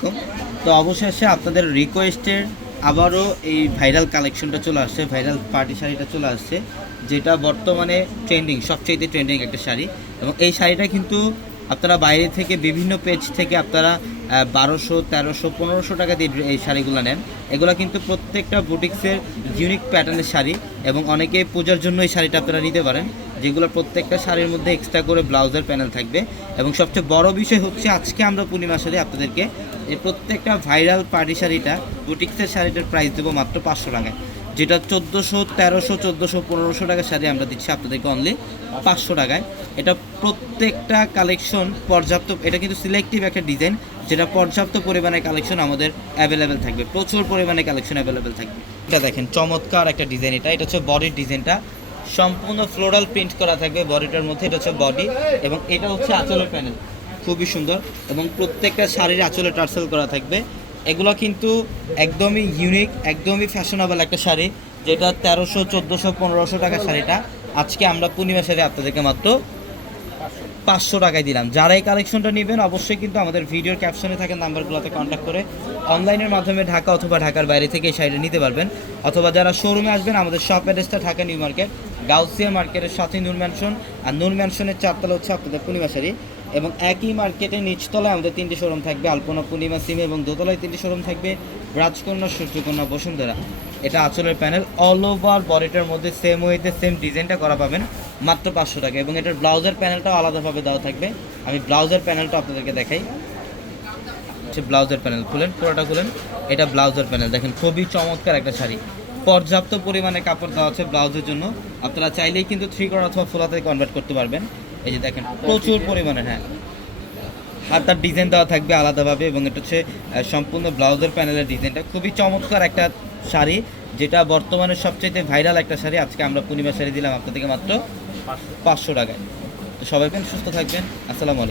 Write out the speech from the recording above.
আলাইকুম। তো অবশেষে আপনাদের রিকোয়েস্টের আবারও এই ভাইরাল কালেকশনটা চলে আসছে, ভাইরাল পার্টি শাড়িটা চলে আসছে, যেটা বর্তমানে ট্রেন্ডিং, সবচেয়ে ট্রেন্ডিং একটা শাড়ি। এবং এই শাড়িটা কিন্তু আপনারা বাইরে থেকে বিভিন্ন পেজ থেকে আপনারা 1200, 1300, 1500 টাকা দিয়ে এই শাড়িগুলো নেন। এগুলো কিন্তু প্রত্যেকটা বুটিক্সের ইউনিক প্যাটার্নের শাড়ি, এবং অনেকে পূজার জন্য এই শাড়িটা আপনারা নিতে পারেন, যেগুলো প্রত্যেকটা শাড়ির মধ্যে এক্সট্রা করে ব্লাউজের প্যানেল থাকবে। এবং সবচেয়ে বড় বিষয় হচ্ছে, আজকে আমরা পূর্ণিমা শাড়ি আপনাদেরকে এই প্রত্যেকটা ভাইরাল পার্টি শাড়িটা, বুটিক্সের শাড়িটার প্রাইস দেবো মাত্র 500 টাকায়। যেটা 1400, 1300, 1400, 1500 টাকার শাড়ি আমরা দিচ্ছি আপনাদেরকে অনলি 500 টাকায়। এটা প্রত্যেকটা কালেকশন পর্যাপ্ত, এটা কিন্তু সিলেক্টিভ একটা ডিজাইন, যেটা পর্যাপ্ত পরিমাণে কালেকশন আমাদের অ্যাভেলেবেল থাকবে, প্রচুর পরিমাণে কালেকশন অ্যাভেলেবেল থাকবে। এটা দেখেন চমৎকার একটা ডিজাইন, এটা হচ্ছে বডির ডিজাইনটা, সম্পূর্ণ ফ্লোরাল প্রিন্ট করা থাকবে বডিটার মধ্যে। এটা হচ্ছে বডি, এবং এটা হচ্ছে আঁচলের প্যানেল, খুবই সুন্দর। এবং প্রত্যেকটা শাড়ির আঁচলে টার্সেল করা থাকবে। এগুলো কিন্তু একদমই ইউনিক, একদমই ফ্যাশনেবল একটা শাড়ি, যেটা 1300, 1400, 1500 টাকার শাড়িটা আজকে আমরা পূর্ণিমা শাড়ি আপনাদেরকে মাত্র 500 টাকায় দিলাম। যারা এই কালেকশনটা নেবেন অবশ্যই কিন্তু আমাদের ভিডিওর ক্যাপশনে থাকা নাম্বারগুলোতে কন্ট্যাক্ট করে অনলাইনের মাধ্যমে ঢাকা অথবা ঢাকার বাইরে থেকে এই শাড়িটা নিতে পারবেন। অথবা যারা শোরুমে আসবেন, আমাদের শপ অ্যাড্রেসটা ঢাকা নিউ মার্কেট, গাউসিয়া মার্কেটের সাথে নূর ম্যানশন, আর নূর ম্যানশনের 4 তলা হচ্ছে আপনাদের পূর্ণিমা শাড়ি। এবং একই মার্কেটের নিচতলায় আমাদের 3টি শোরুম থাকবে, আলপনা, পূর্ণিমা, সিমে, এবং দোতলায় 3টি শোরুম থাকবে, রাজকন্যা, সূর্যকন্যা, বসুন্ধরা। এটা আঁচলের প্যানেল, অল ওভার বডিটার মধ্যে সেম ওয়েতে সেম ডিজাইনটা করা পাবেন মাত্র 500 টাকা। এবং এটার ব্লাউজের প্যানেলটাও আলাদাভাবে দেওয়া থাকবে। আমি ব্লাউজের প্যানেলটা আপনাদেরকে দেখাই। হচ্ছে ব্লাউজের প্যানেল, খুলেন, পুরোটা খুলেন। এটা ব্লাউজের প্যানেল, দেখেন খুবই চমৎকার একটা শাড়ি। পর্যাপ্ত পরিমাণে কাপড় দেওয়া আছে ব্লাউজের জন্য, আপনারা চাইলেই কিন্তু 3 কোয়ার্টার অথবা ফুল হাতে কনভার্ট করতে পারবেন। এই যে দেখেন প্রচুর পরিমাণে, হ্যাঁ, আর তার ডিজাইন দেওয়া থাকবে আলাদাভাবে। এবং এটা হচ্ছে সম্পূর্ণ ব্লাউজের প্যানেলের ডিজাইনটা, খুবই চমৎকার একটা শাড়ি, যেটা বর্তমানে সবচেয়ে ভাইরাল একটা শাড়ি। আজকে আমরা পূর্ণিমা শাড়ি দিলাম আপনাদেরকে মাত্র 500 টাকায়। তো সবাই সুস্থ থাকবেন। আসসালামু আলাইকুম।